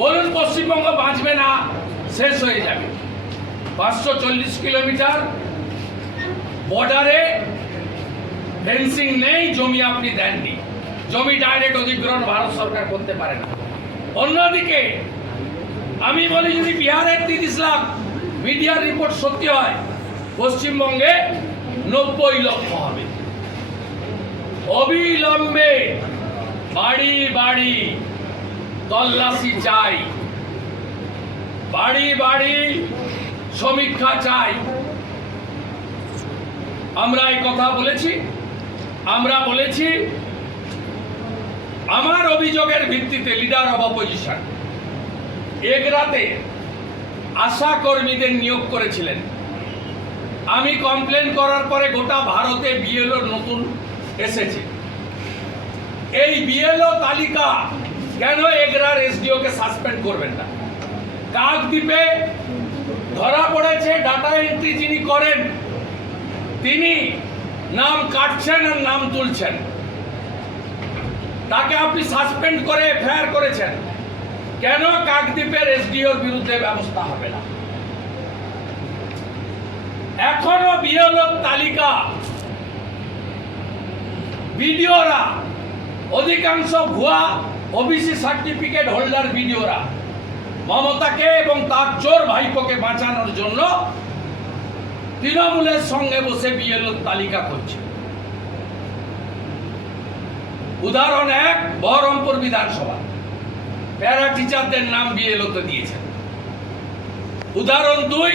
বলুন, পশ্চিমবঙ্গ বাঁচবে না, শেষ হয়ে যাবে। পাঁচশো চল্লিশ কিলোমিটার বর্ডারে ফেন্সিং নেই, জমি আপনি দেননি। জমি ডাইরেক্ট অধিগ্রহণ ভারত সরকার করতে পারে না। অন্যদিকে, আমি বলি, যদি বিহারের তিরিশ লাখ মিডিয়ার রিপোর্ট সত্যি হয়, পশ্চিমবঙ্গে নব্বই লক্ষ হবে। অবিলম্বে বাড়ি বাড়ি তল্লাশি চাই। বাড়ি বাড়ি সমীক্ষা চাই। আমরা এই কথা বলেছি, আমরা বলেছি, আমার অভিযোগের ভিত্তিতে লিডার অব অপোজিশন এগরাতে আশা কর্মীদের নিয়োগ করেছিলেন। আমি কমপ্লেন করার পরে গোটা ভারতে বিএলও নতুন এসেছে। এই বিএলও তালিকা কেন এগরার এসডিওকে সাসপেন্ড করবেন না? কাকদ্বীপে ধরা পড়েছে, ডাটা এন্ট্রি যিনি করেন, তিনি নাম কাটছেন আর নাম তুলছেন। তাকে আপনি সাসপেন্ড করে এফআইআর করেছেন। কেন কাকদ্বীপের এসডিওর বিরুদ্ধে ব্যবস্থা হবে না? এখনও বিএলওর তালিকা। বিডিওরা, অধিকাংশ ভুয়া ওবিসি সার্টিফিকেট হোল্ডার বিডিওরা মমতাকে এবং তার চোর ভাইপোকে বাঁচানোর জন্য তৃণমূলের সঙ্গে বসে বিএলওর তালিকা করছে। উদাহরণ এক, বহরমপুর বিধানসভা। প্যারা টিচারদের নাম বিএলওতে দিয়েছেন উদাহরণ দুই,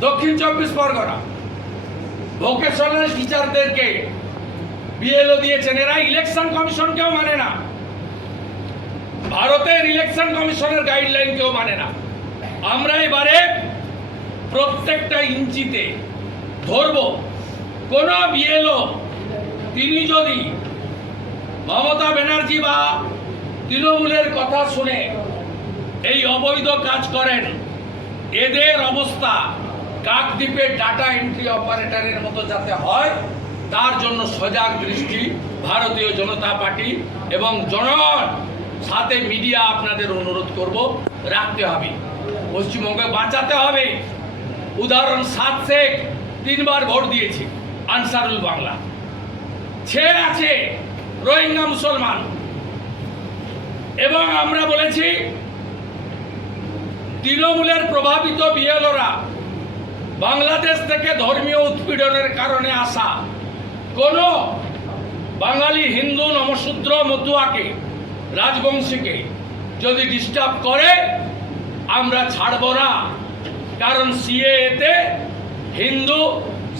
দক্ষিণ চব্বিশ পরগনা। ভোকেশনাল টিচারদেরকে বিএলও দিয়েছেন। এরা ইলেকশন কমিশনকেও মানে না। ভারতের ইলেকশন কমিশনের গাইডলাইন কেউ মানে না। আমরা এবারে প্রত্যেকটা ইঞ্চিতে ধরব, কোন বিএলও, তিনি যদি মমতা ব্যানার্জি বা তৃণমূলের কথা শুনে এই অবৈধ কাজ করেন, এদের অবস্থা কাকদ্বীপের ডাটা এন্ট্রি অপারেটরের মতো যাতে হয়, তার জন্য সজাগ দৃষ্টি ভারতীয় জনতা পার্টি এবং জনগণ সাথে মিডিয়া আপনাদের অনুরোধ করব, রাখতে হবে। পশ্চিমবঙ্গে বাঁচাতে হবে। উদাহরণ, সাত শেখ তিনবার ভোট দিয়েছে, আনসারুল বাংলা। ছে আছে রোহিঙ্গা মুসলমান। এবং আমরা বলেছি, তৃণমূলের প্রভাবিত বিএলওরা বাংলাদেশ থেকে ধর্মীয় উৎপীড়নের কারণে আসা কোন বাঙালি হিন্দু নমশূদ্র মতুয়াকে রাজবংশীকে যদি ডিস্টার্ব করে, আমরা ছাড়ব না। কারণ সিএতে হিন্দু,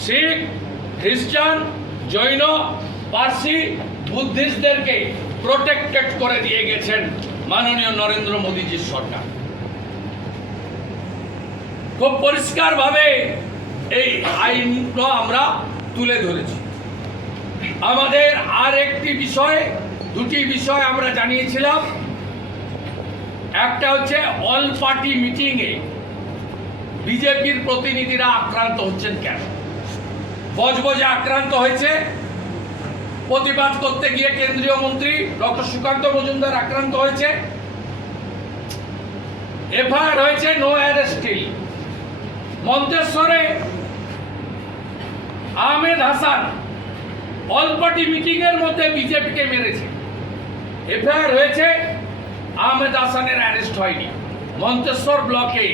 শিখ, খ্রিস্টান, জৈন, পার্সি, বুদ্ধিস্টদেরকে প্রোটেক্টেড করে দিয়ে গেছেন মাননীয় নরেন্দ্র মোদীজির সরকার। খুব পরিষ্কারভাবে এই আইনটা আমরা তুলে ধরেছি। আমাদের আর একটি বিষয় দুটি বিষয় আমরা জানিয়েছিলাম। একটা হচ্ছে অল পার্টি মিটিংয়ে বিজেপির প্রতিনিধিরা আক্রান্ত হচ্ছেন কেন? বজবজে আক্রান্ত হয়েছে। প্রতিবাদ করতে গিয়ে কেন্দ্রীয় মন্ত্রী ডক্টর সুকান্ত মজুমদার আক্রান্ত হয়েছে। এফআইআর হয়েছে no arrest till মন্তেশ্বরে Ahmed Hasan all party meeting এর মধ্যে বিজেপিকে মেরেছে। এফআইআর হয়েছে। আহমেদ হাসানের অ্যারেস্ট হয়নি। মন্তেশ্বর ব্লকে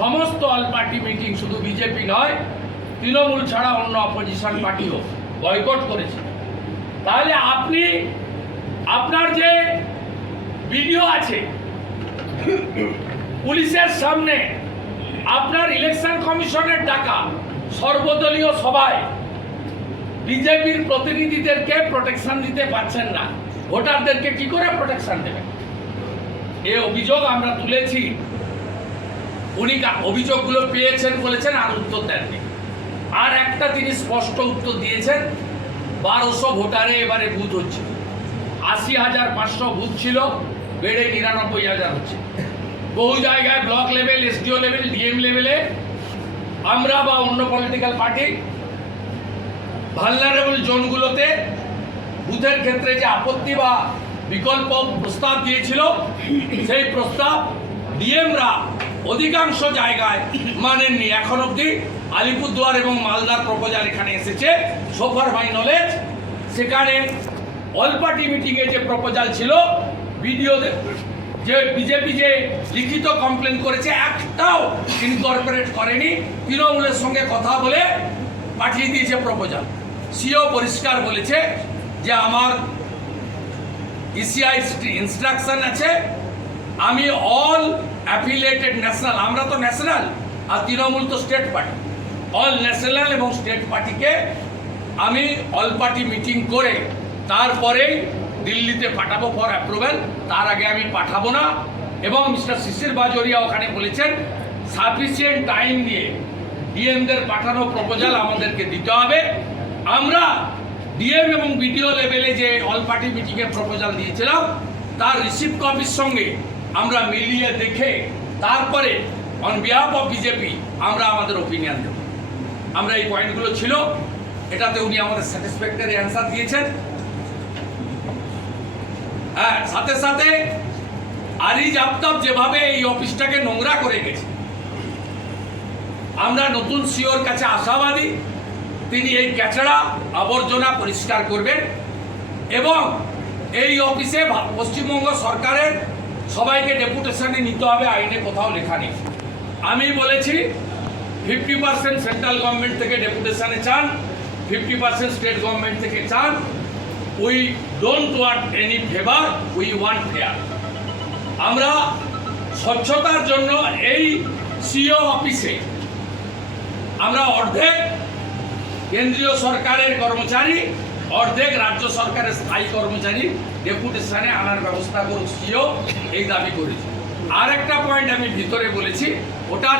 সমস্ত অল পার্টি মিটিং শুধু বিজেপি নয়, তৃণমূল ছাড়া অন্য অপোজিশন পার্টিও বয়কট করেছে। তাহলে আপনি, আপনার যে ভিডিও আছে, পুলিশের সামনে আপনার ইলেকশন কমিশনের ডাকা সর্বদলীয় সভায় বিজেপির প্রতিনিধিদেরকে প্রোটেকশন দিতে পারছেন না। ভোটারদেরকে কি করে প্রোটেকশন দেবেন এ অভিযোগ আমরা তুলেছি। উনি অভিযোগগুলো পেয়েছেন বলেছেন, আর উত্তর দেননি। আর একটা তিনি স্পষ্ট উত্তর দিয়েছেন, বারোশো ভোটারে এবারে বুথ হচ্ছে। আশি হাজার পাঁচশো বুথ ছিল, বেড়ে নিরানব্বই হাজার হচ্ছে। বহু জায়গায় block level, SDO level, DM লেভেলে আমরা বা অন্য পলিটিক্যাল পার্টি ভালনারেবল জোনগুলোতে বুথের ক্ষেত্রে যে আপত্তি বা বিকল্প প্রস্তাব দিয়েছিল, সেই প্রস্তাব ডিএমরা অধিকাংশ জায়গায় মানেননি। এখন অবধি আলিপুরদুয়ার এবং মালদার প্রপোজাল এখানে এসেছে। সোফার মাই নলেজ সেখানে অল পার্টি মিটিংয়ে যে প্রপোজাল ছিল ভিডিও যে বিজেপি যে লিখিত কমপ্লেন করেছে, একটাও ইনকর্পোরেট করেনি। তৃণমূলের সঙ্গে কথা বলে পাঠিয়ে দিয়েছে প্রপোজাল সিও পরিষ্কার বলেছে যে আমার ইসিআই ইনস্ট্রাকশন আছে, আমি অল অ্যাফিলিয়েটেড ন্যাশনাল আমরা তো ন্যাশনাল আর তৃণমূল তো স্টেট পার্টি অল ন্যাশনাল এবং স্টেট পার্টিকে আমি অল পার্টি মিটিং করে তারপরেই দিল্লিতে পাঠাবো ফর অ্যাপ্রুভেল তার আগে আমি পাঠাবো না। এবং মিস্টার শিশির বাজরিয়া ওখানে বলেছেন সাফিসিয়েন্ট টাইম দিয়ে ডিএমদের পাঠানো প্রপোজাল আমাদেরকে দিতে হবে। আমরা ডিএম এবং বিডিও লেভেলে যে অল পার্টি মিটিংয়ে প্রপোজাল দিয়েছিলাম, তার রিসিভ কপির সঙ্গে আমরা মিলিয়ে দেখে তারপরে অন বিহাফ অফ বিজেপি আমরা আমাদের ওপিনিয়ন দেব। আমরা এই পয়েন্টগুলো ছিল, এটাতে উনি আমাদের স্যাটিসফ্যাক্টরি অ্যান্সার দিয়েছেন। হ্যাঁ সাথে সাথে আরিজ আফতাব যেভাবে এই অফিসটাকে নোংরা করে গেছে, আমরা নতুন সিওর কাছে আশাবাদী তিনি এই ক্যাচড়া আবর্জনা পরিষ্কার করবেন এবং এই অফিসে পশ্চিমবঙ্গ সরকারের সবাইকে ডেপুটেশনে নিতে হবে, আইনে কোথাও লেখা নেই। আমি বলেছি ফিফটি পার্সেন্ট সেন্ট্রাল গভর্নমেন্ট থেকে ডেপুটেশনে চান ফিফটি পার্সেন্ট স্টেট গভর্নমেন্ট থেকে চান। We don't want any favour we want fair আমরা স্বচ্ছতার জন্য এই সিও অফিসে আমরা অর্ধেক কেন্দ্রীয় সরকারের কর্মচারী, অর্ধেক রাজ্য সরকারের স্থায়ী কর্মচারী ডেপুটেশনে আনার ব্যবস্থা করছিও এই দাবি করেছি। আর একটা পয়েন্ট আমি ভিতরে বলেছি, ওটা